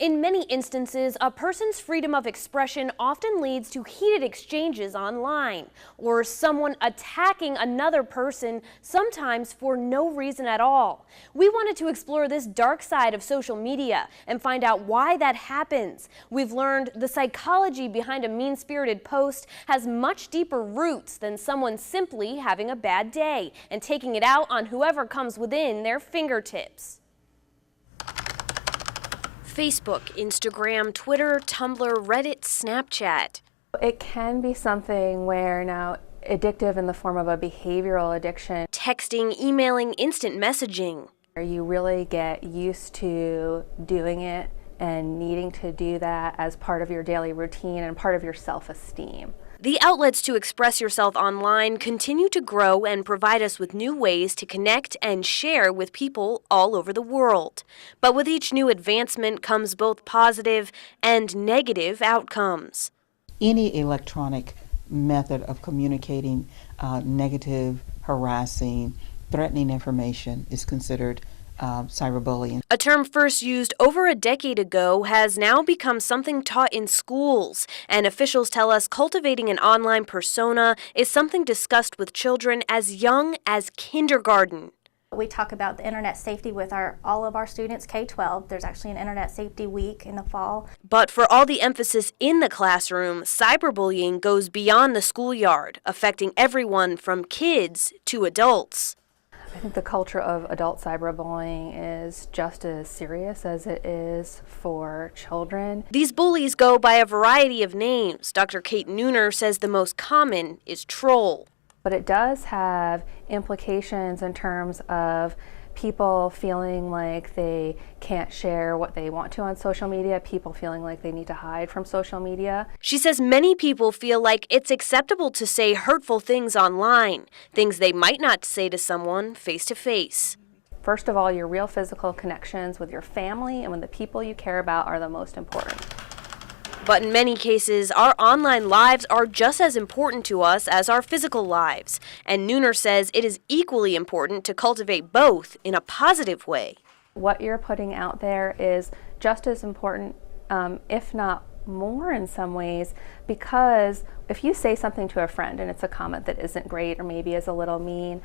In many instances, a person's freedom of expression often leads to heated exchanges online, or someone attacking another person, sometimes for no reason at all. We wanted to explore this dark side of social media and find out why that happens. We've learned the psychology behind a mean-spirited post has much deeper roots than someone simply having a bad day and taking it out on whoever comes within their fingertips. Facebook, Instagram, Twitter, Tumblr, Reddit, Snapchat. It can be something where now addictive in the form of a behavioral addiction. Texting, emailing, instant messaging. You really get used to doing it and needing to do that as part of your daily routine and part of your self-esteem. The outlets to express yourself online continue to grow and provide us with new ways to connect and share with people all over the world. But with each new advancement comes both positive and negative outcomes. Any electronic method of communicating negative, harassing, threatening information is considered cyberbullying. A term first used over a decade ago has now become something taught in schools, and officials tell us cultivating an online persona is something discussed with children as young as kindergarten. We talk about the internet safety with all of our students K-12. There's actually an internet safety week in the fall. But for all the emphasis in the classroom, cyberbullying goes beyond the schoolyard, affecting everyone from kids to adults. I think the culture of adult cyberbullying is just as serious as it is for children. These bullies go by a variety of names. Dr. Kate Nooner says the most common is troll. But it does have implications in terms of people feeling like they can't share what they want to on social media, people feeling like they need to hide from social media. She says many people feel like it's acceptable to say hurtful things online, things they might not say to someone face to face. First of all, your real physical connections with your family and with the people you care about are the most important. But in many cases, our online lives are just as important to us as our physical lives. And Nooner says it is equally important to cultivate both in a positive way. What you're putting out there is just as important, if not more in some ways, because if you say something to a friend and it's a comment that isn't great or maybe is a little mean,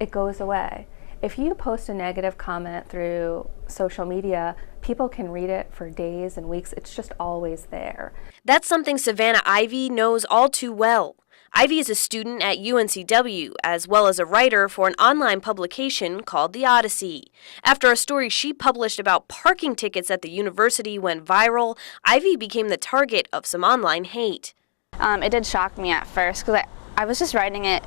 it goes away. If you post a negative comment through social media, people can read it for days and weeks. It's just always there. That's something Savannah Ivy knows all too well. Ivy is a student at UNCW, as well as a writer for an online publication called The Odyssey. After a story she published about parking tickets at the university went viral, Ivy became the target of some online hate. It did shock me at first because I was just writing it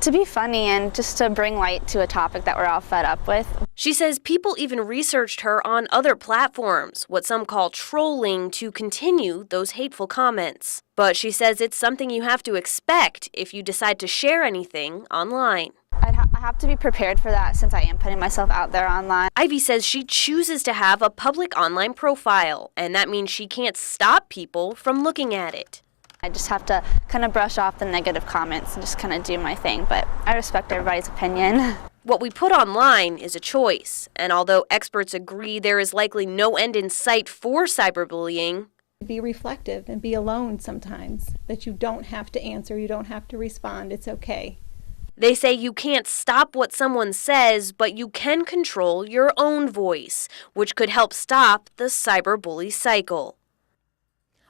to be funny and just to bring light to a topic that we're all fed up with. She says people even researched her on other platforms, what some call trolling, to continue those hateful comments. But she says it's something you have to expect if you decide to share anything online. I have to be prepared for that since I am putting myself out there online. Ivy says she chooses to have a public online profile, and that means she can't stop people from looking at it. I just have to kind of brush off the negative comments and just kind of do my thing, but I respect everybody's opinion. What we put online is a choice, and although experts agree there is likely no end in sight for cyberbullying, be reflective and be alone sometimes, that you don't have to answer, you don't have to respond, it's okay. They say you can't stop what someone says, but you can control your own voice, which could help stop the cyberbully cycle.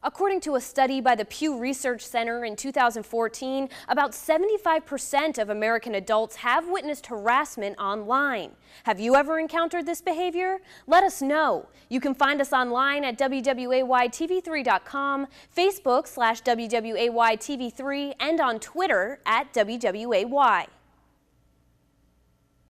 According to a study by the Pew Research Center in 2014, about 75% of American adults have witnessed harassment online. Have you ever encountered this behavior? Let us know. You can find us online at wwaytv3.com, Facebook /WWAYTV3, and on Twitter at WWAY.